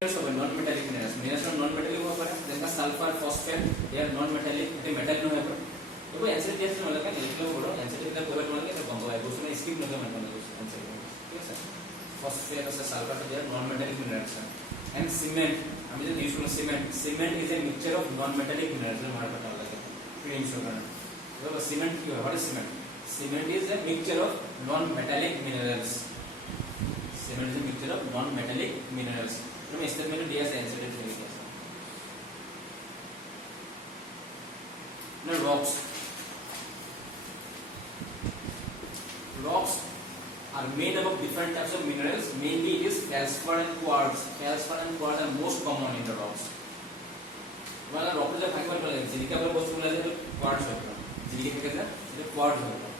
non-metallic minerals. Minerals are non-metallic हो पर जैसा sulphur, phosphate, they are non-metallic. ये metal नहीं है पर तो वो आंसर कैसे मतलब क्या लिख लो बोलो आंसर कितना कोई बात नहीं तो बंगो है उसमें स्किप नहीं करना मतलब आंसर ठीक है सर फॉस्फेट और sulphur they are non-metallic minerals and cement हम जो यूज करते हैं cement is a mixture of non-metallic minerals हमारा पता लगा प्रीम शुगर तो cement क्या है what is cement is a mixture of non-metallic minerals cement is a mixture of non-metallic minerals तो मैं इसमें मैंने दिया है आंसर लिख दिया now rocks are made up of different types of minerals mainly it is feldspar and quartz are most common in the rocks वाला rock जो भाग पर बोले सिलिका पर बहुत बोला है तो क्वार्ट्ज होता है सिलिका क्या है ये क्वार्ट्ज होता है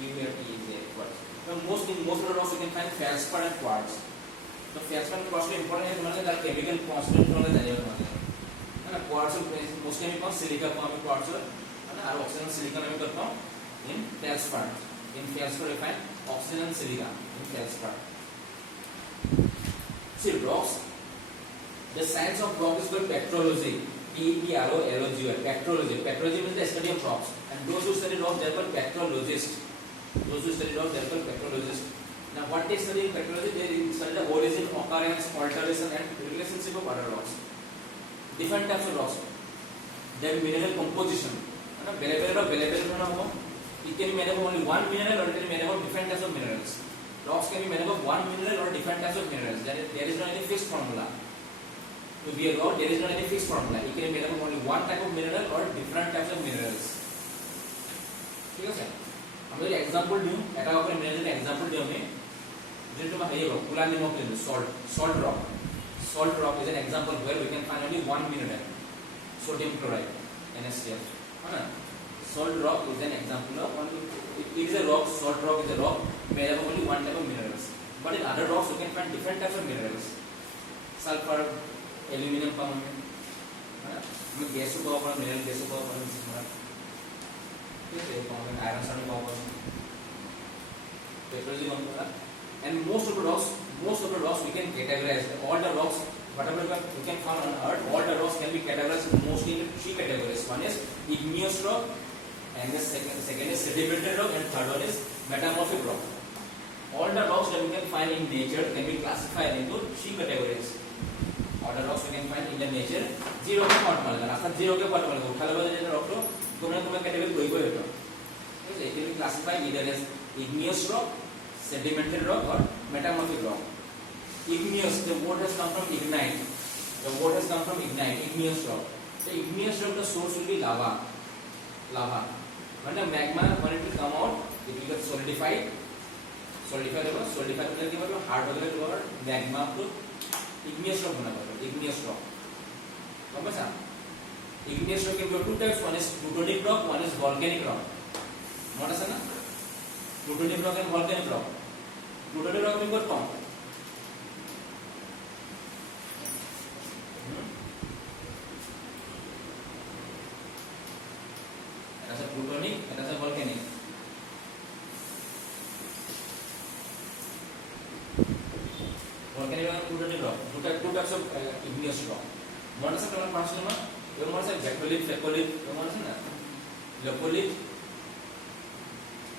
QRT is a quartz so most of the rocks you can find feldspar and quartz तो feldspar and quartz important है मतलब तार केमिकल कांस्टेंट वाला जाने वाला है ना क्वार्ट्ज मोस्टली में कौन सिलिका को हम क्वार्ट्ज है ना और ऑक्सीजन सिलिका में करता हूं इन feldspar we find oxygen and silica in feldspar. See rocks. The science of rock is called petrology. P-E-T-R-O-L-O-G-Y. Petrology means the study of rocks. And those who study rocks, they are called petrologists. Now, what they study in petrology? They study the origin, occurrence, alteration, and relationship of other rocks. Different types of rocks. Their mineral composition. Available. It can be made up of only one mineral or it can be made up of different types of minerals. Rocks can be made up of one mineral or different types of minerals. There is not any fixed formula. To be a rock, there is not any fixed formula. It can be made up of only one type of mineral or different types of minerals. ठीक है sir हम एक example दूं এটা উপরে mineral का example দিও আমি যেটা তোমার এই রক কুলা নিমক lane salt rock is an example where we can find only one mineral sodium chloride NaCl है ना salt rock is an example of one it is a rock salt rock is a rock made up of only one type of minerals but in other rocks you can find different types of minerals sulfur aluminum का है ना मैं gas को power mineral gas को power हमारा ठीक है common iron sun power petroleum हमारा and most of the rocks we can categorize all the rocks whatever we can find on earth all the rocks can be categorized mostly in three categories one is igneous rock and the second is sedimentary rock and third one is metamorphic rock. All the rocks that we can find in nature can be classified into three categories. All the rocks we can find in the nature zero के part मालूम है ना zero के part मालूम है उठा लो जैसे rock लो तुम्हें category कोई होता है it can be classified either as igneous rock, sedimentary rock or metamorphic rock. Igneous the word has come from ignite igneous rock. The igneous rock the source will be lava when the magma when it will come out it will get solidified होगा solidified होने के बाद वो hard हो जाएगा और magma को igneous rock बना पड़ेगा igneous rock समझ आ igneous rock के two types one is plutonic rock one is volcanic rock मत ऐसा ना plutonic rock and volcanic rock plutonic rock में क्या कौन plutonic and as a volcanic and plutonic rock two types of igneous rock one is a partial one is a lepolith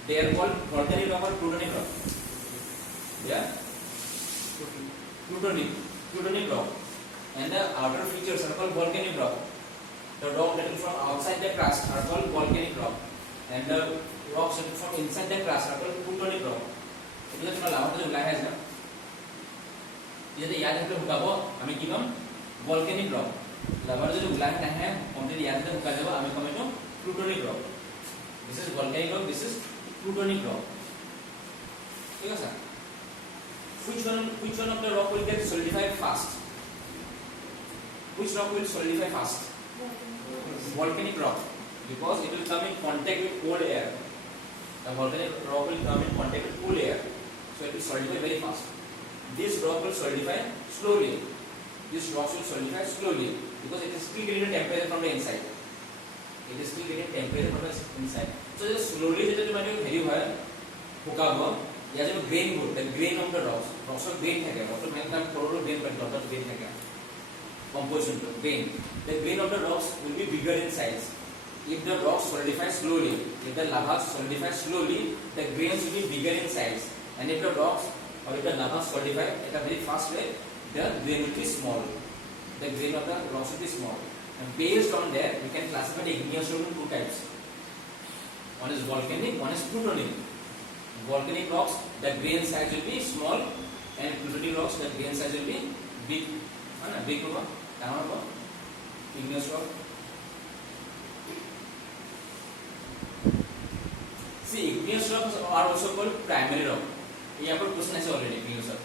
they are called volcanic rock or plutonic rock yeah plutonic rock and the outer features are called volcanic rock. The rock that is from outside the crust are called volcanic rock, and the rocks that is from inside the crust are called plutonic rock. ये जो तुम्हारा लावा तो जो लाया है ना, ये तो याद रखते हो गावो हमें क्या नाम volcanic rock. लावा जो लाया है हम तो याद रखते हो गावो हमें क्या नाम plutonic rock. This is volcanic rock. This is plutonic rock. ठीक है sir? Which one of the rock will get solidified fast? Which rock will solidify fast? Volcanic rock because it will come in contact with cold air. The volcanic rock will come in contact with cool air, so it will solidify very fast. This rock will solidify slowly. This rock will solidify slowly because it is still getting temperature from the inside. So just slowly जो तुम्हारे हेरी हुआ है हुआ हुआ या जो grain हो the grain of the rocks of grain है क्या मतलब मैं तब थोड़ा grain पर डॉट grain है क्या composition, grain. The grain of the rocks will be bigger in size. If the rocks solidify slowly, if the lava solidifies slowly, the grains will be bigger in size. And if the rocks or if the lava solidify at a very fast rate, the grain will be small. The grain of the rocks will be small. And based on that, we can classify the igneous rock in two types. One is volcanic, one is plutonic. Volcanic rocks, the grain size will be small, and plutonic rocks, the grain size will be big. Big hoga, down hoga, igneous rock. See, igneous rocks are also called primary rock. यहाँ पर question ऐसे already igneous rock.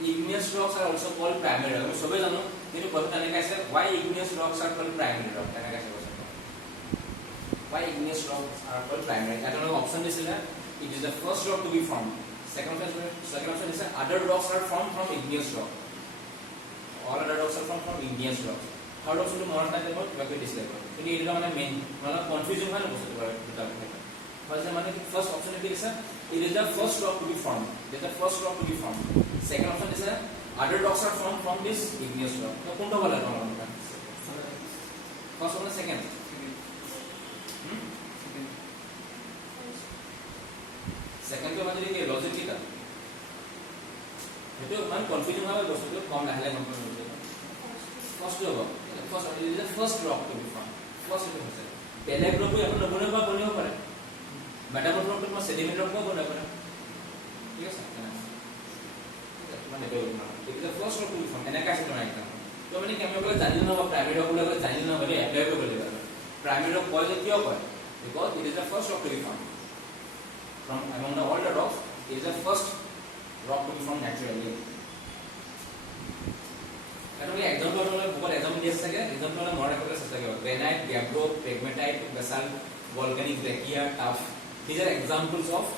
Igneous rocks are also called primary rock. मैं सबे जानो, तेरे पता नहीं कैसे why igneous rocks are called primary rock? क्या कैसे हो सकता है? Why igneous rocks are called primary? I don't know option this is that it is the first rock to be formed. Second option is that other rocks are formed from igneous rock. All other rocks are formed from igneous rocks. Third option to modern time about what we discussed. तो ये इधर हमारे main मतलब confusing है ना बहुत सारे first option is it is the first rock to be formed. It is the first rock to be formed. Second option is other rocks are formed from this igneous rock. तो कौन सा वाला कौन सा? First one, second. Second पे मतलब ये logic क्या? ये तो मन confusing है बस तो कम लहले कम होता है. First जो first it is the first rock to be formed. First it is पहले rock को अपन लोगों ने क्या बोलने को पड़े? मेटामॉर्फ रॉक में सेडिमेंट रॉक को बोला पड़ा ठीक है सर मैंने तो it is the first rock to be form एना कैसे बनाया था तो मैंने केमिकल को जानिल ना प्राइमरी रॉक को जानिल ना बोले अप्लाई को बोले प्राइमरी रॉक कॉल क्यों पर because it is the first rock to be form from among the all the rocks it is the first rock to be form naturally मतलब एग्जांपल वाला बहुत एग्जांपल दिया सके एग्जांपल वाला मॉडल कर सकते हो granite gabbro pegmatite basalt volcanic breccia tuff These are examples of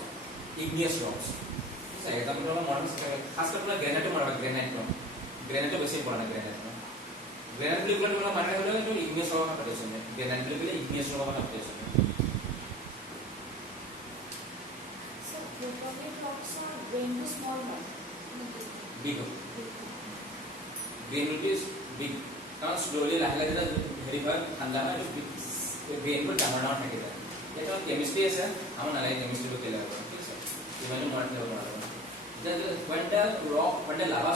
igneous rocks. So example of modern खास कर अपना ग्रेनाइट को मारवा ग्रेनाइट को वैसे ही पढ़ना ग्रेनाइट को वाला मारने वाला तो igneous rock का प्रदर्शन है ग्रेनाइट के लिए igneous rock का प्रदर्शन है. So volcanic rocks are grain to small one. Big. Grain will be big. कारण slowly लाहे लाहे very far ठंडा ना grain को डाउन डाउन है किधर ये तो केमिस्ट्री है सर हम ना लाइक केमिस्ट्री को खेला हुआ ठीक है सर ये मैंने मॉडल में बना रहा हूं when the lava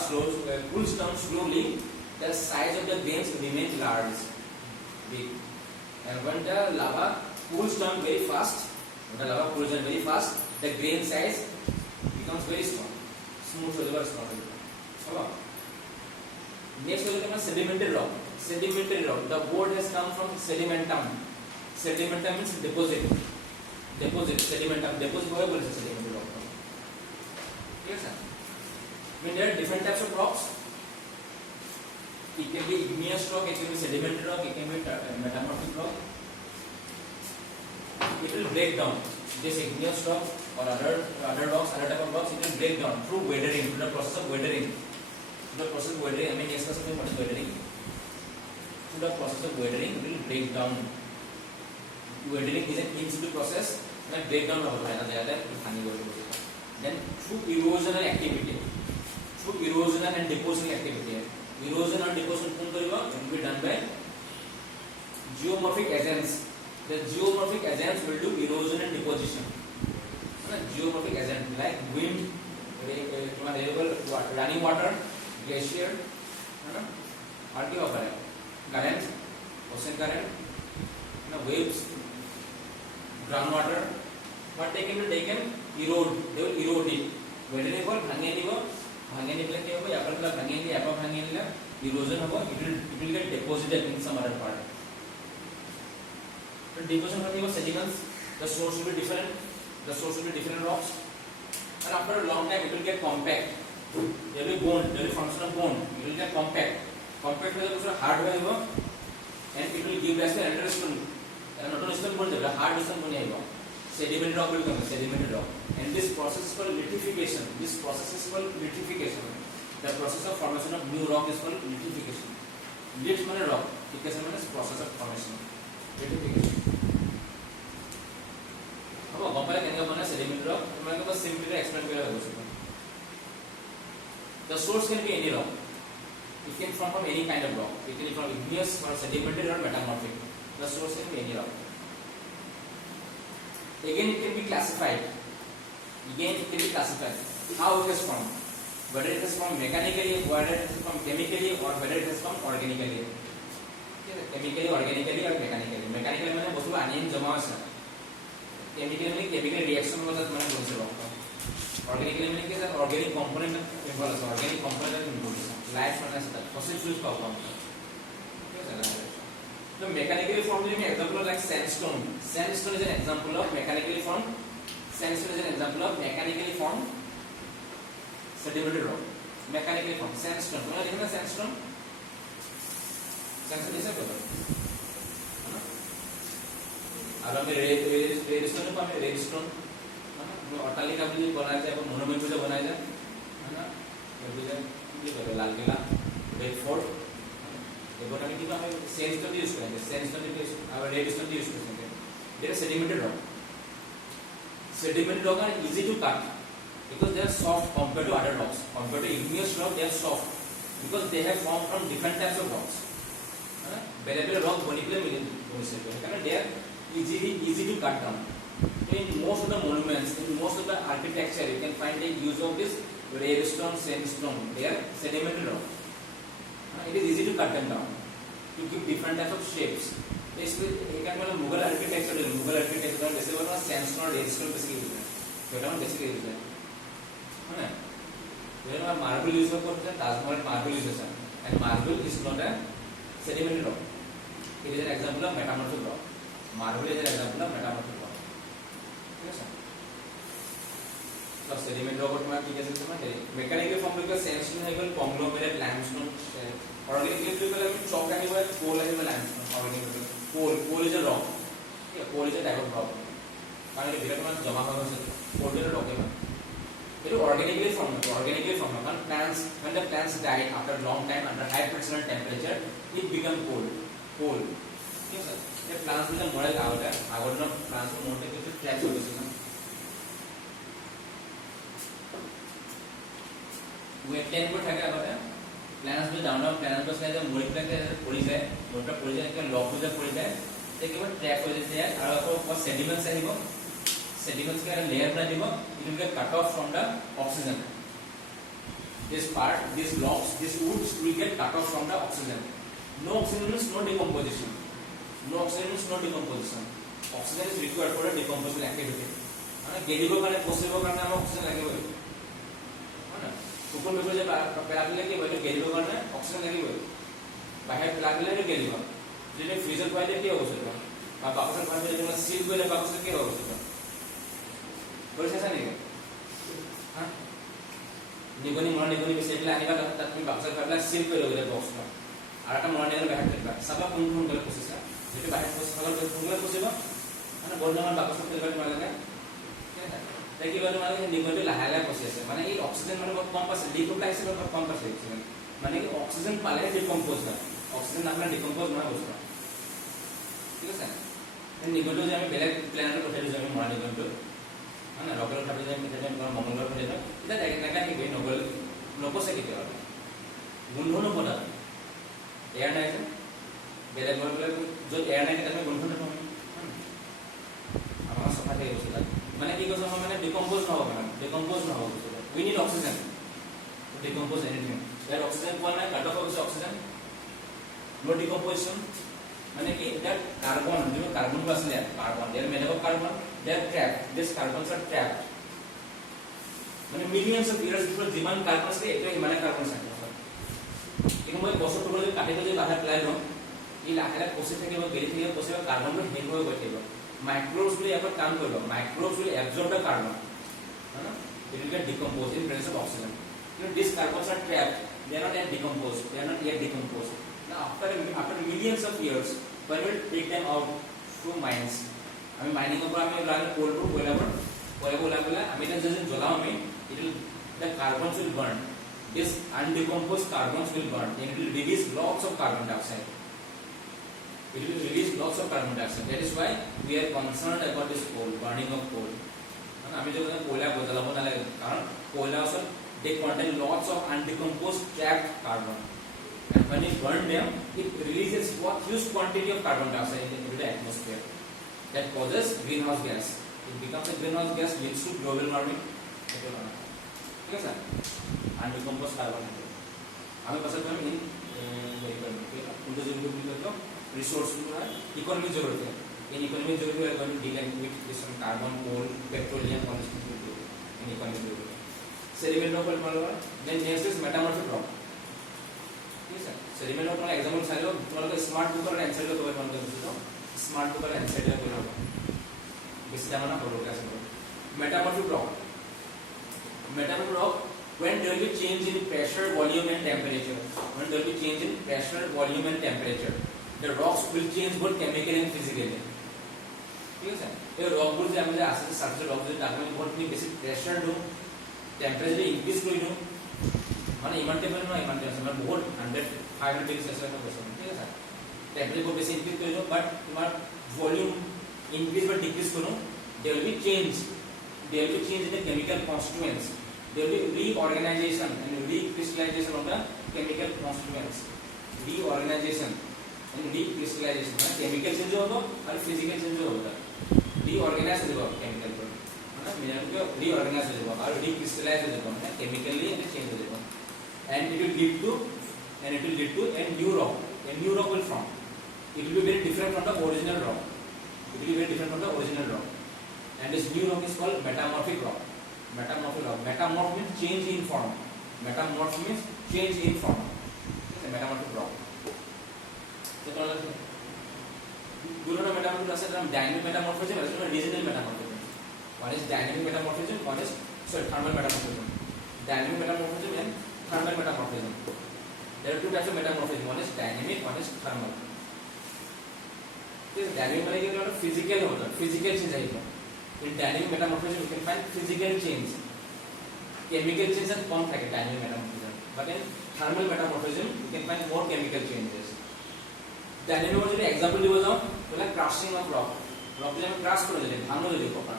cools down slowly the size of the grains remains large big and when the lava cools down very fast the grain size becomes very small smooth or small hello next we look at sedimentary rock the word has come from sedimentum means deposit sedimentum deposit को बोलते हैं sedimentary rock ठीक है sir I mean there are different types of rocks it can be igneous rock it can be sedimentary rock it can be metamorphic rock it will break down this igneous rock or other rocks other type of rocks it will break down through weathering through the process of weathering I mean yes what is weathering through the process of weathering it will break down weathering is an in-situ process and breakdown होता है ना ज़्यादा तो खाने को then through erosional activity and depositional activity erosion and deposition कौन करेगा it will be done by geomorphic agents the geomorphic agents will do erosion and deposition geomorphic agent like wind running water glacier है ना और क्या होता है current ocean current waves groundwater but they can erode they will erode it weathering को भांगे नहीं के क्या होगा यहाँ पर भांगे erosion होगा it will get deposited in some other part तो deposition करने के sediments the source will be different rocks and after a long time it will get compact there will be bone there will be function of bone it will get compact में तो hard होगा and it will give rise to another stone not only stone बोलते हैं hard stone बनेगा sedimentary rock will become sedimentary rock and this process is called lithification the process of formation of new rock is called lithification lit माने rock fication माने process of formation lithification अब compare करने का माने sedimentary rock मैं को बस simply explain करेगा हो सकता the source can be any rock It can form from any kind of rock. It can be from igneous or sedimentary or metamorphic. The source can be any rock. Again, it can be classified. How it is formed? Whether it is formed mechanically, whether it is formed chemically, or whether it is formed organically. Chemically, organically, or mechanically. Mechanically means both anion jama ase. Chemically means chemical reaction was মানে বলছে rock. Organically means কি organic component involved আছে. Organic component involved আছে. Life মানে আছে. Fossil fuels পাবো আমরা. ঠিক আছে? So mechanically formed is an example like sandstone. Sandstone is an example of mechanically formed. Sandstone is an example of mechanically formed sedimentary rock. Mechanically formed sandstone. তোমরা দেখো না sandstone? Sandstone is a what? আর আমি redstone को हमें redstone है ना अट्टालिका भी बनाया जाए और मोनुमेंट भी बनाया जाए है ना ये भी लाल किला रेड फोर्ट ये बनाने के लिए हमें सैंडस्टोन यूज करेंगे सैंडस्टोन और रेडस्टोन यूज करेंगे ये sedimented rock are easy to cut because they are soft compared to other rocks compared to igneous rock they are soft because they have formed from different types of rocks है ना बेले-बेले rock बनीपले मिले बोल सकते हैं कारण they are easy to cut down. In most of the monuments, in most of the architecture, you can find the use of this redstone, sandstone. They are sedimentary rock. It is easy to cut them down to give different types of shapes. Basically, you can मतलब Mughal architecture, जैसे वो ना sandstone, redstone basically use है. छोटा में basically use है ना? जैसे ना marble use करते हैं, ताजमहल marble use है and marble is not a sedimentary rock. It is an example of metamorphic rock. Marble is an example of metamorphic rock. Yes, sir. So sediment rock में क्या कैसे समझते हैं? Mechanically formed because sandstone है केवल conglomerate limestone. Organically तो केवल chalk है केवल coal है केवल limestone. Organically coal is a rock. Yeah, coal is a type of rock. कारण ये बिना तुम्हारे जमा होगा उसे coal is a rock है. ये तो organically formed when the plants die after a long time under high pressure and temperature it become coal. Yes, sir. ये प्लांट्स में मरे आउट है आउट ना प्लांट्स को मोटे के ट्रैप हो गए ना वेटलैंड को ठगा होता है प्लांट्स में डाउन प्लांट्स बस जब मोटे प्लांट पड़ी जाए मोटा पड़ी जाए कि लॉक हो जाए पड़ी जाए तो केवल ट्रैप हो जाते हैं और आपको सेडिमेंट्स आएगा सेडिमेंट्स का लेयर बना देगा it will get cut off from the oxygen this blocks this woods will get cut off from the oxygen no oxygen means no decomposition oxygen is required for a decomposition activity মানে গেলিবো মানে পচিবো কাৰণে আমাক oxygen লাগিব হয় সুকুন বেগৰ যে পেলাবিলে কি বলে গেলিবো কাৰণে অক্সিজেন লাগিব বাহিৰ পেলাবিলে গেলিব যদি ফ্ৰিজত ভৰাই দিয়ে কি হ'ব সেটা বা বাকচত ভৰাই দিলে মানে সিল কৰিলে বাকচত কি হ'ব সেটা কৰিছে নেকি হা নিগনি বিচাৰিলে আনিবা তাত তুমি বাকচত ভৰাই সিল কৰি ল'বা বক্সটো আৰু এটা মৰা নিগনি বাহিৰ কৰিবা চাবা কোন গলে পচিছা যেটো বাহিৰ পচিছা কোনগলে পচিবা মানে বৰ্ণমান বাকচত কৰিবা তোমালোকে দেখি বাৰে মানে নিগনিটো লাহে লাহে পচি আছে মানে এই অক্সিজেন মানে বহুত কম পাইছে ডিকম্পোজ বহুত কম পাইছে মানে কি অক্সিজেন পালে ডিকম্পোজ হয় অক্সিজেন নাপালে ডিকম্পোজ নহয় বস্তু ঠিক আছে নিগনিটো যে আমি বেলেগ প্লেনেটত পঠাই দিছো আমি মৰা নিগনিটো মানে ৰকেট উঠাই যে আমি তেতিয়া মংগলৰ পঠাই দিওঁ এটা দেখা কি গৈ নগল নপচে কেতিয়াও গোন্ধ নপদা এয়াৰ নাই যে বেলেগ বেলেগ য'ত এয়াৰ নাই তাতে গোন্ধ নাপাওঁ আমাৰ সফা থাকে বস্তুটা মানে কি কৈছো মানে ডিকম্পোজ নহব we need oxygen to decompose anything that oxygen পোৱা নাই কাট অফ হৈছে oxygen no decomposition মানে কি that carbon যিটো কাৰ্বন আছে carbon they are made of carbon they are trapped these carbons are trapped মানে millions of years before যিমান carbon আছে এটা ইমানে কাৰ্বন আছে কিন্তু মই বছৰটো যদি কাটিটো যদি বাহিৰ পেলাই দিওঁ ই লাহে লাহে পচি থাকিব গেলি থাকিব পচিব কাৰ্বনটো শেষ হৈ গৈ থাকিব microbes will ever come to microbes will absorb the carbon it will get decomposed in presence of oxygen these carbons are trapped they are not yet decomposed now after millions of years when we will take them out through mines I mean mining upor ami ulale coal to koila ulabela ami ta jodi jolao ami it will the carbons will burn these undecomposed carbons will burn and it will release lots of carbon dioxide that is why we are concerned about this coal burning of coal আমি যখন কোয়লা জ্বালাবো তাহলে কারণ কোয়লা also they contain lots of undecomposed trapped carbon And when you burn them, it releases what huge quantity of carbon dioxide into the atmosphere. That causes greenhouse gas. It becomes a greenhouse gas, leads to global warming. ठीक है sir? And decompose carbon. हमें पसंद है इन उनको जो भी करते हो रिसोर्स जो है इकोनॉमिक जरूरत है. In economic जरूरत है when you deal with this carbon, coal, petroleum, all these things in economic जरूरत है. Sediment rock बोलवा. Then next is metamorphic rock. ठीक है सर? Sediment rock वाला एग्जांपल सारे लोग तुम्हारे को स्मार्ट बुक और आंसर का कवर करना है तो स्मार्ट बुक और आंसर का कवर करना. बेसिक जाना पड़ेगा ऐसे. Metamorphic rock. Metamorphic rock when there will be change in pressure, volume and temperature. When there will be change in pressure, volume and temperature, the rocks will change both chemically and physically. ठीक है sir? ये rock बोल से हमें आसे से surface rock से ताकि बहुत भी बेसिक प्रेशर दो, टेम्परेचर इंक्रीज कोई दो, माने इमान टेम्परेचर ना इमान टेम्परेचर माने बहुत 100-500 डिग्री सेल्सियस का प्रेशर. ठीक है सर? टेम्परेचर को बेसिक इंक्रीज कोई दो, बट तुम्हारा वॉल्यूम इंक्रीज बट डिक्रीज करो, there will be change. There will be change in the chemical constituents. There will be reorganization and recrystallization of the chemical constituents. Reorganization and recrystallization. ना chemical change होगा और physical change होगा. Reorganize होगा chemical पर, है ना? Mineral को reorganize होगा और recrystallize होगा ना chemically and change होगा. And it will lead to a new rock. A new rock will form. It will be very different from the original rock. It will be very different from the original rock. And this new rock is called metamorphic rock. Metamorphic rock. Metamorph means change in form. Metamorph means change in form. It's a metamorphic rock. So, Guru metamorphic rock is dynamic metamorphism and regional metamorphism. One is dynamic metamorphism, one is thermal metamorphism. Dynamic metamorphism and thermal metamorphism. There are two types of metamorphism. One is dynamic, one is thermal. This dynamic metamorphism physical होता है, physical change है. In dynamic metamorphism, you can find physical change. Chemical change is कौन था कि dynamic metamorphism. But in thermal metamorphism, you can find more chemical changes. Dynamic metamorphism example दिवो जाओ, बोला crushing of rock. Rock जब crush करो जल्दी, भांगो जल्दी कोपा.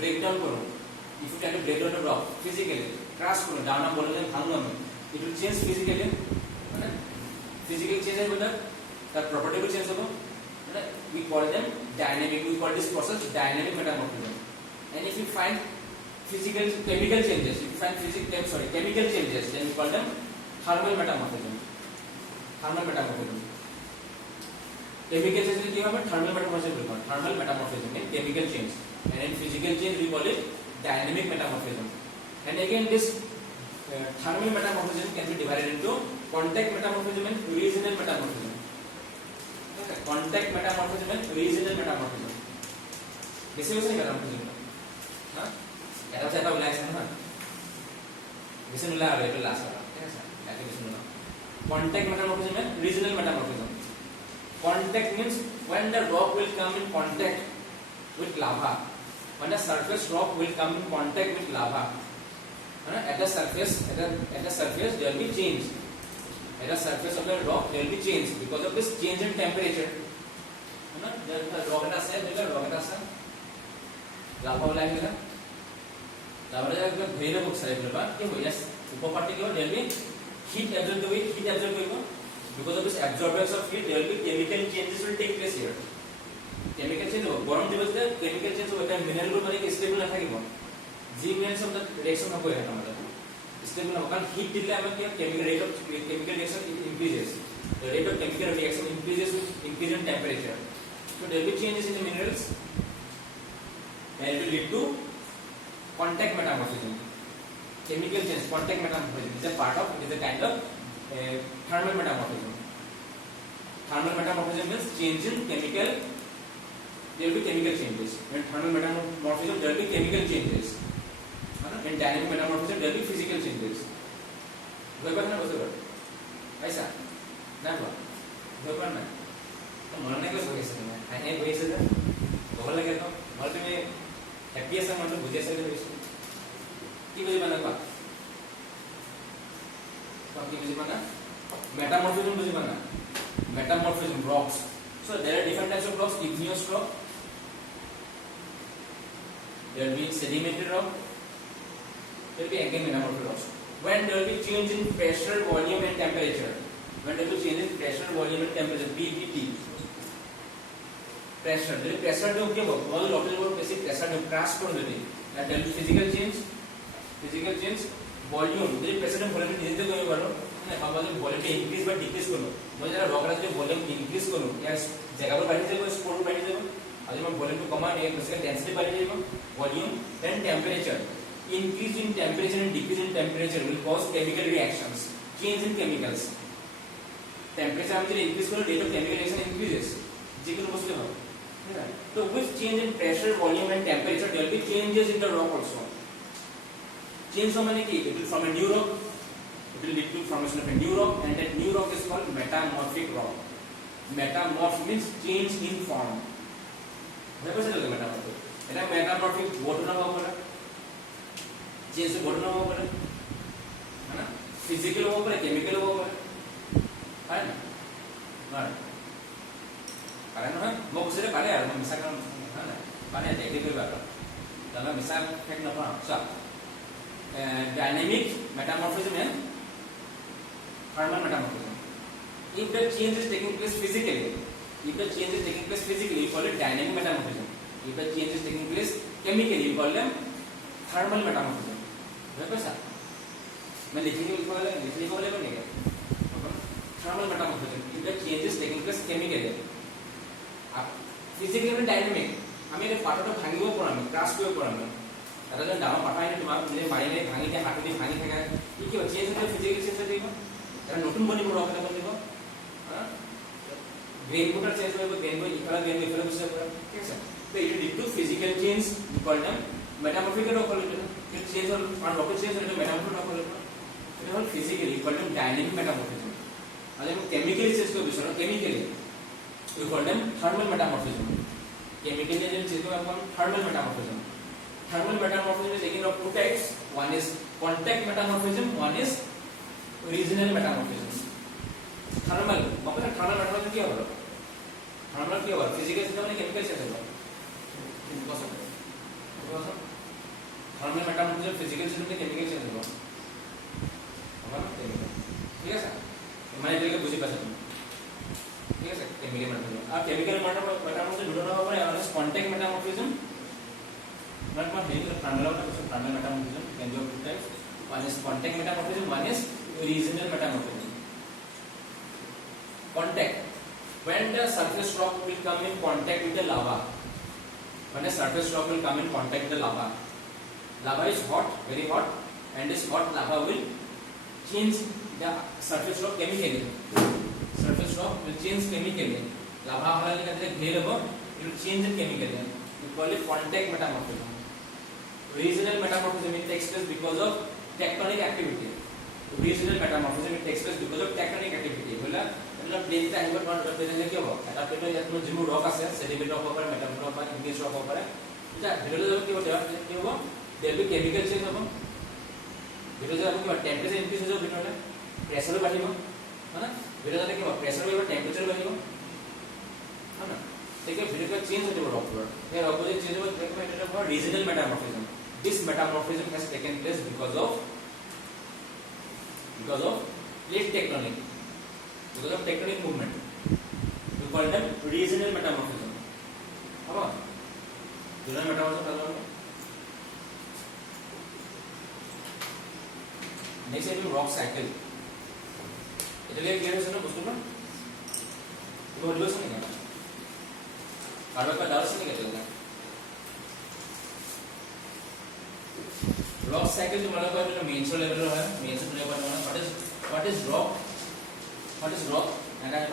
Break down करो. If you try to break down the rock physically, crush करो, डाउन बोलो जल्दी भांगो में. It will change physically, है ना? Physical change है मतलब, that property will change होगा. We call them dynamic. We call this process dynamic metamorphism. And if you find chemical changes, if you find chemical changes, then we call them thermal metamorphism. Thermal metamorphism. Chemical changes we call thermal metamorphism. Thermal metamorphism in chemical change. And in physical change we call it dynamic metamorphism. And again this thermal metamorphism can be divided into contact metamorphism and regional metamorphism. Contact metamorphism and regional metamorphism. This is what metamorphism. हाँ? ऐसा से ऐसा उल्लास है ना? विषय उल्लास है तो last वाला. कैसा? ऐसे विषय उल्लास. Contact metamorphism and regional metamorphism. Contact means when the rock will come in contact with lava. When the surface rock will come in contact with lava. At the surface there will be change. At the surface of the rock there will be change because of this change in temperature. है ना? जब rock का से देखा rock का से lava वाला है ना? lava जब भेरे बुक साइड में बात क्या हुआ? ऊपर पार्टी के बाद there will be heat absorb होगा. Because of this absorbance of heat there will be chemical changes will take place here. Chemical change होगा. गरम दिवस में chemical change होगा. मिनरल को माने कि stable ना था कि वो. G means of the reaction का कोई है ना मतलब. Stable ना होगा. Heat दिले हमें क्या chemical rate of chemical reaction increases. The rate of chemical reaction increases with increase in temperature. So there will be changes in the minerals. And it will lead to contact metamorphism. Chemical change, contact metamorphism is a part of, it is a kind of thermal metamorphism. Thermal metamorphism means change in chemical, there will be chemical changes. In thermal metamorphism, there will be chemical changes. In dynamic metamorphism, there will be physical changes. बराबर ना बराबर? ऐसा? ना बराबर ना? तो मन नहीं कर सकते हैं। ऐसे वैसे तो बहुत लगे तो मतलब में हैप्पी ऐसा मतलब बुझे ऐसा नहीं वैसे। की वजह बना क्या? तो की वजह बना? Metamorphism वजह बना? Metamorphism rocks. So there are different types of rocks. Igneous rock. There will be sedimentary rock. There will be again metamorphic rocks. when there will be change in pressure, volume and temperature. When there will be change in pressure, volume and temperature, PVT. Pressure, there is pressure to give up. All local work basic pressure to crash for the day. And there will be physical change, volume. There is pressure to volume is the going on. And how about volume increase but decrease करो. तो जरा rock का जो volume increase करो, या जगह पर बढ़ी जाएगा, स्पोर्ट बढ़ी जाएगा. अगर मैं volume को कमा नहीं, उसका density बढ़ी जाएगा. Volume, then temperature. Increase in temperature and decrease in temperature will cause chemical reactions. Change in chemicals. Temperature हम जब increase करो, rate of chemical reaction increases. जिक्र बोलते हो. So with change in pressure, volume and temperature, there will be changes in the rock also. Change from it will from a new rock, it will lead to formation of a new rock, and that new rock is called metamorphic rock. Metamorph means change in form. क्या कैसे चलता है metamorphic? ऐसा metamorphic what होना होगा बोला? change से what होना होगा बोला? है ना? Physical होगा बोला, chemical होगा बोला, है ना? हाँ. कारण है वो उससे पहले यार मैं मिसाल कर है ना पहले टेक्निकल बात तो मैं मिसाल फेंक ना पड़ा सब डायनेमिक मेटामॉर्फिज्म है thermal metamorphism if the change is taking place physically you call it dynamic metamorphism. If the change is taking place chemically you call them thermal metamorphism. है कैसा मैं लिखने को बोले नहीं thermal metamorphism if the change is taking place chemically physically में dynamic हमें ये पार्ट तो भांगी वो पड़ा में क्राश को पड़ा में अगर जो डाउन पार्ट है तुम्हारा मुझे मारी में भांगी के हाथ में भांगी फेंका ये क्या चेंज होता है फिजिकल चेंज होता है यार नोटुन बनी पड़ा होगा तो देखो हां ग्रेन को चेंज होगा ग्रेन को इकला कुछ से कैसा तो it lead to physical change we call them metamorphic rock call it change और रॉक चेंज होता है metamorphic rock call it is physically call them dynamic metamorphism अगर केमिकली चेंज को विषय chemically we call them thermal metamorphism. Chemical agent is called thermal metamorphism. Thermal metamorphism is taken of two types. One is contact metamorphism. One is regional metamorphism. Thermal. मतलब thermal metamorphism क्या होगा? Thermal क्या होगा? Physical system में chemical system होगा. Thermal metamorphism physical system में chemical system होगा. ठीक है सर? मैंने देखा बुझी पास ठीक है सर केमिकल मेटामॉर्फिज्म अब केमिकल मेटामॉर्फिज्म जुड़ा हुआ है और contact metamorphism not for helical primal metamorphism can be of two types one is contact metamorphism one is regional metamorphism contact when the surface rock will come in contact with the lava when the surface rock will come in contact with the lava is hot very hot and this hot lava will change the surface rock chemically surface rock will change chemically. Lava हमारे लिए कहते हैं घेर अब it will change chemically. We call it contact metamorphism. Regional metamorphism it takes place because of tectonic activity. Regional metamorphism it takes place because of tectonic activity. बोला मतलब plate का angle not represent क्या होगा? এটা প্লেটৰ ইয়াত মই যিমু ৰক আছে সেডিমেন্ট ৰক হ'ব পাৰে মেটামৰ্ফিক ৰক বা ইগনিছ ৰক হ'ব পাৰে এটা ভিতৰলৈ কি হ'ব দেৰ বি কেমিক্যাল চেঞ্জ হ'ব ভিতৰলৈ যাব কিবা টেম্পারেচার ইনক্রিজ হৈ যাব ভিতৰলৈ প্ৰেছাৰো বাঢ়িব है ना ভিতৰত যাতে কিবা প্ৰেছাৰ বাঢ়িব টেম্পারেচাৰ বাঢ়িব है ना देखिए ভিতৰত কিবা চেঞ্জ হৈ যাব ৰকবোৰ এই ৰকবোৰ যে চেঞ্জ হ'ব দেখো এটা হ'ব ৰিজনাল মেটামৰ্ফিজম this metamorphism has taken place because of plate tectonic because of tectonic movement we call them regional metamorphism अब regional metamorphism next is rock cycle এটা লে ক্লিয়ার হচ্ছে না বুঝছো না তো বলবো শুনে কেন কারো का डाउट सुने क्या चलता rock cycle जो मतलब कोई मेंस लेवल रो है मेंस लेवल रो what is rock and I have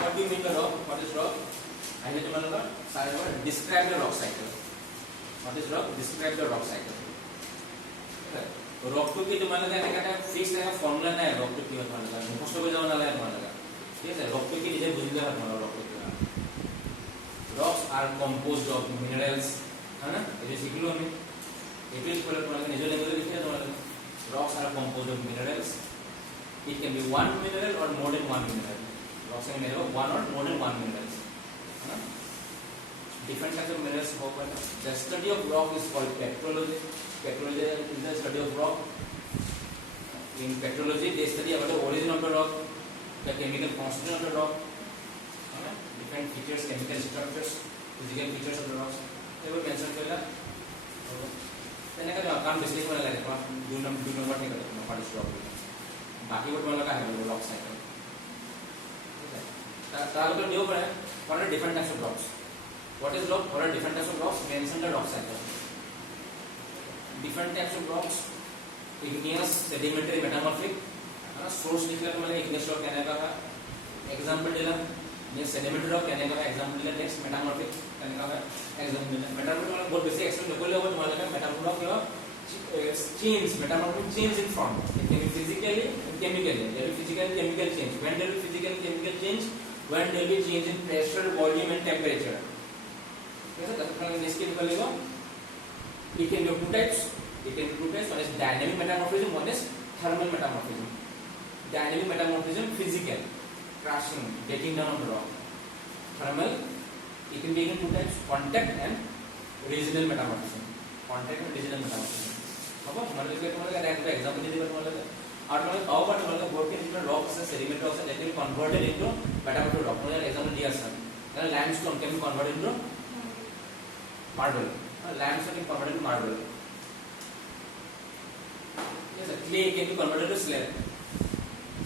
what do you mean by rock what is rock I have to मतलब सारे word describe the rock cycle what is rock describe the rock cycle rock to की तुम्हाला काय काय fix आहे formula नाही rock to की तुम्हाला मुखस्त हो जाऊन आलाय तुम्हाला ठीक आहे रॉक टू की डिझाइन बुझले आहात मला rock to rocks are composed of minerals है ना ये सीखलो हमें एप्रिल पर तुम्हाला निजो लेवल लिखिए तुम्हाला rocks are composed of minerals it can be one mineral or more than one mineral rocks में mineral one or more than one minerals है ना different kinds of minerals होगा the study of rock is called petrology is the study of rock In petrology, they study about the origin of the rock, the chemical constitution of the rock, different features, chemical structures, physical features of the rocks. They will mention kela. Then I can basically what I like. Do number take it. No part is rock. बाकी वो तुम्हारा क्या है वो rock cycle. ताकि तो new पढ़े. What are different types of rocks? What is rock? What are different types of rocks? Mention the rock cycle. Different types of rocks. Igneous, sedimentary, metamorphic. Source निकला तो मैंने igneous rock कहने का example दिला. ये sedimentary rock कहने का example दिला. Next metamorphic कहने का एग्जांपल दिला. metamorphic वाला बहुत बेसिक एक्सप्लेन कर लिया वो तुम्हारे का metamorphic rock क्या change, metamorphic change in form. It can be physically and chemically. There will be physical and chemical change. When there will be physical and chemical change, when there will be change in pressure, volume and temperature. कैसा तत्काल इसके निकल लेगा. It can be of two types. It can be two types. One is dynamic metamorphism. One is thermal metamorphism. Dynamic metamorphism, physical, crashing, breaking down of the rock. Thermal, it can be in two types: contact and regional metamorphism. Contact and regional metamorphism. अब हमारे लिए तुम्हारे का एक example दे दिया तुम्हारे को. और तुम्हारे पावर पर तुम्हारे बोर्ड के जिसमें rocks है, sediment rocks है, that will be converted into metamorphic rock. तुम्हारे एग्जांपल दिया sir. Then limestone can be converted into marble. Limestone can be converted into marble. Yes, clay can be converted to slab.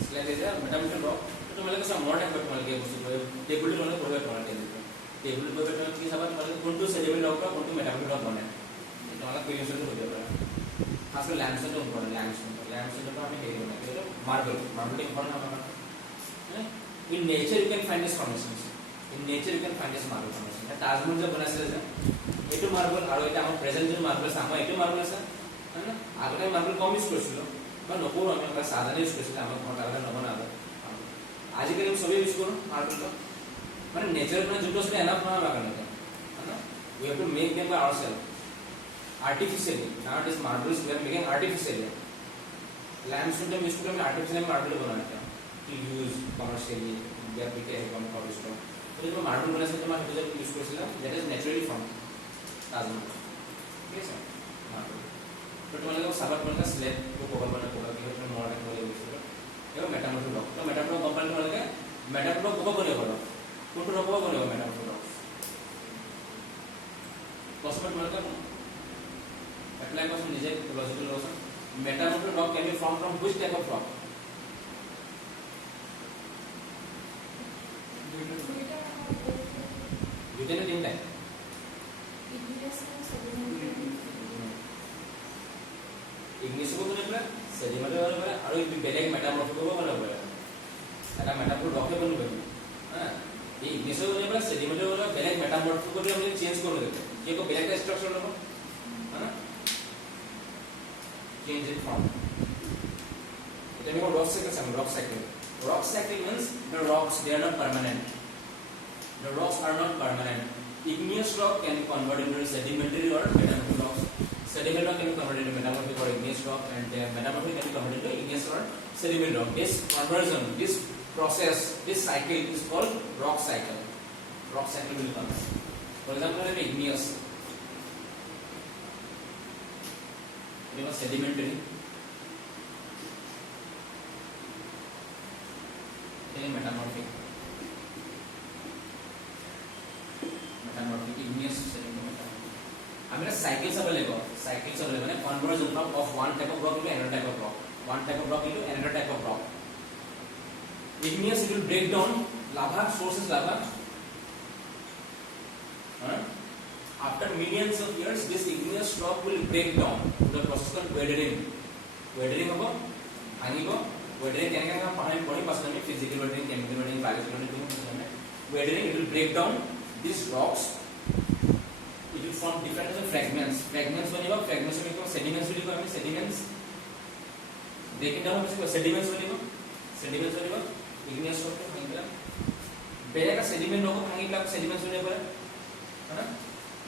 Slab is a metamorphic rock. तो तुम्हारे को सब modern पर तुम्हारे के उस टेबल पे तुम्हारे प्रोवाइड करना चाहिए. टेबल पे तुम्हारे की सब तुम्हारे कौन टू sediment rock का कौन टू metamorphic rock बने. तुम्हारा कोई यूज़र नहीं होता है. खासकर लैम्पस्टोन तो इम्पोर्टेंट लैम्पस्टोन तो हमें हेरी होना चाहिए. मार्बल इम्पोर्टेंट हमारा. In nature you can find these formations. In nature you can find this marble formation. Taj Mahal जब बना से ये तो मार्बल और ये हमारे प्रेजेंट जो मार्बल सामा ये तो मार्बल है है ना. आगे मार्बल कम यूज करছিলো বা নকো আমি আমরা সাধারণ ইউজ করছিলাম আমরা কোন কারণে নব না আজকাল हम सभी यूज करो मार्बल का মানে नेचर में जो उसने एनफ होना करने का है ना. We have to make them by ourselves artificially. Now this marbles we are making artificially. Limestone में इसको हम artificially marble बनाते हैं to use commercially we are making from cobblestone. तो जो मार्बल बना से हमारे जो यूज करছিলাম that is naturally formed ताजमहल. ठीक है सर. मार्बल तो तुम्हारे को साबर बनता स्लैब को कोबल बना कोबल के उसमें मॉडर्न वाले यूज करो. ये मेटामॉर्फिक रॉक तो मेटामॉर्फिक कंपाउंड वाले का मेटामॉर्फिक को बने वाला कोट रॉक को बने वाला मेटामॉर्फिक रॉक कॉस्मेट वाले का अप्लाई कॉस्ट नीचे logical loss. Metamorphic rock can be form from which type of rock. यूटेन तीन टाइप igneous को बने पड़ा sedimentary वाला पड़ा और एक बेलेग मेटामॉर्फिक को बने पड़ा. ऐसा मेटामॉर्फिक रॉक के बने पड़ा. हां ये igneous को बने पड़ा sedimentary वाला बेलेग मेटामॉर्फिक को भी हम चेंज कर देते हैं. ये को बेलेग का स्ट्रक्चर लोगो है ना. Change in form. It is rock cycle. Rock cycle. Rock cycle means the rocks they are not permanent. The rocks are not permanent. Igneous rock can be converted into sedimentary or metamorphic rocks. Sedimentary rock can be converted into metamorphic or igneous rock, and metamorphic can be converted into igneous or sedimentary rock. This conversion, this process, this cycle is called rock cycle. Rock cycle will come. For example, igneous. It was sedimentary. Metamorphic igneous sedimentary. I mean cycles available है conversion from of one type of rock into another type of rock, one type of rock into another type of rock. Igneous it will break down lava, source is lava. After millions of years this igneous rock will break down. The process called weathering. Weathering होगा भांगेगा. Weathering क्या क्या पढ़ाई पढ़ी पसंद है physical weathering, chemical weathering, biological weathering पसंद है. Weathering it will break down these rocks. It will form different types of fragments. Fragments बनेगा. Fragments में क्या sediments बनेगा. हमें sediments breaking down में sediments बनेगा. Sediments बनेगा. Igneous rock को भांगेगा. बेलेगा sediment rock को भांगेगा. Sediments बनेगा है ना.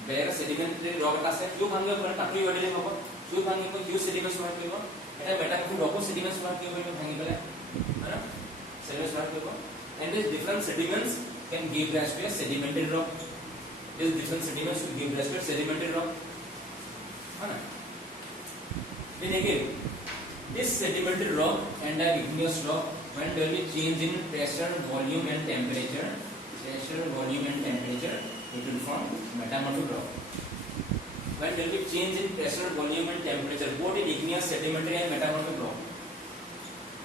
बेलेगा sedimentary rock का से क्यों भांगेगा पूरा टाकी weathering होगा. क्यों भांगेगा. क्यों sediments भांगेगा. এটা মেটামরফিক রক sediments বার কি হবে ভাঙি গেলে है ना. sediments বার কি হবে and these different sediments can give rise to a sedimentary rock. These different sediments will give rise to a sedimentary rock है ना. then again This sedimentary rock and an igneous rock, when there will be change in pressure, volume and temperature, it will form metamorphic rock. When there will be change in pressure, volume and temperature, both in igneous, sedimentary and metamorphic rock.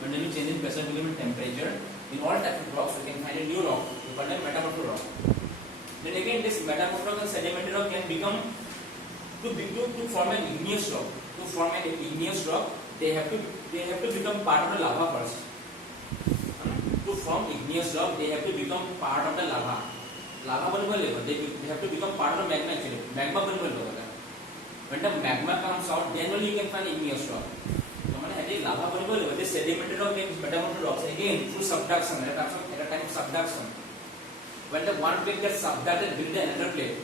When there will be change in pressure, volume and temperature, in all types of rocks we can find a new rock, we call them metamorphic rock. Then again this metamorphic rock and sedimentary rock can become to form an igneous rock. To form an igneous rock, they have to become part of the lava first. To form igneous rock, they have to become part of the lava. Lava बनने लगेगा. They have to become part of the magma actually. Magma बनने लगेगा. When the magma comes out, then only you can find igneous rock. तो मैंने ऐसे lava बनने लगेगा. This sedimentary rock and metamorphic rocks again through subduction. At a time of subduction. When the one plate gets subducted, build another plate.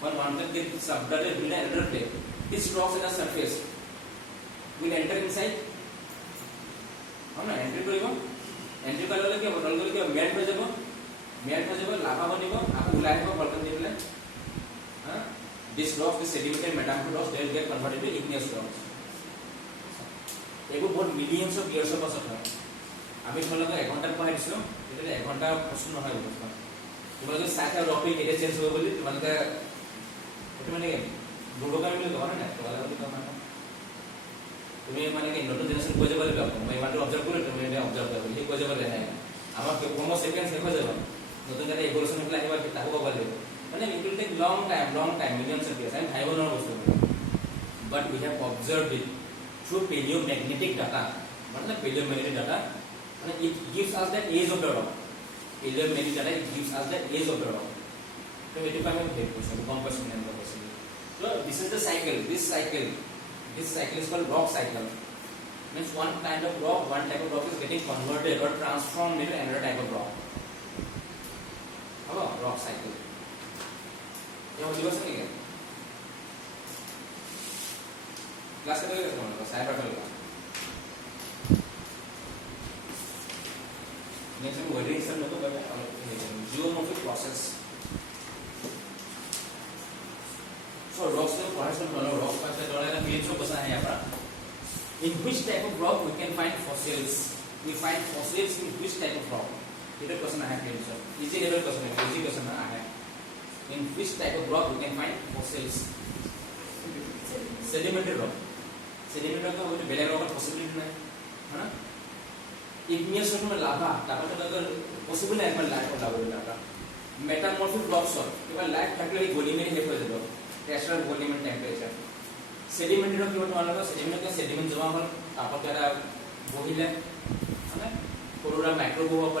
When one plate gets subducted, build another plate. This rocks in the surface will enter inside. हम ना entry करेगा. Entry करने लगे अब role करके melt हो जाएगा लावा बनेगा आपको बुलाएगा वोल्केन देख ले. हाँ this rocks, this sedimentary metamorphic rocks, they will get converted to igneous rocks. एगो बहुत millions of years of process है. अभी तुम्हारे को 1 घंटा पढ़ाई दिसो, इतने 1 घंटा प्रश्न नहीं है उसका. तुम्हारे को साथ रॉक पे कैसे चेंज होगा बोली तुम्हारे का तुम्हारे लोगों का मिले तो ना तुम्हारे को काम है. तुम्हें माने कि नोटो जनरेशन को जबर का मैं माने ऑब्जर्व करो तुम्हें मैं ऑब्जर्व करो ये को जबर है आमा के होमो सेपियंस है को जबर नोटो का इवोल्यूशन प्लान है कि ताको बोले माने it will take long time millions of years and हाइवर नॉट वस्तु but we have observed it through palaeomagnetic data मतलब पैलियोमैग्नेटिक डाटा माने it gives us the age of the rock palaeomagnetic data it gives us the age of the rock तो it depend on the question comparison and question so this is the cycle this cycle is called rock cycle. Means one type of rock is getting converted or transformed into another type of rock. Hello, rock cycle. ये हो दिवस नहीं है. Class करेंगे क्या हमारे पास cyber करेगा. Next हम वेडिंग सब लोगों का geomorphic process. So rocks में कौन सा मतलब rock का तो वाला मेन जो बसा है यहाँ पर. In which type of rock we can find fossils? We find fossils in which type of rock? इधर क्वेश्चन है friends sir. Easy level question है. इजी क्वेश्चन है. In which type of rock we can find fossils? Sedimentary rock. Sedimentary rock का वो जो बेले rock का possibility नहीं है ना? Igneous rock में लावा तो अगर possible है पर लावा metamorphic rocks और केवल लाइफ फैक्टर गोली में नहीं देखो जब pressure, volume and temperature. Sedimentary rock कितना वाला है? Sedimentary का sediment जमा होगा तापर क्या है? वो ही है ना? कोरोना माइक्रो हुआ पर है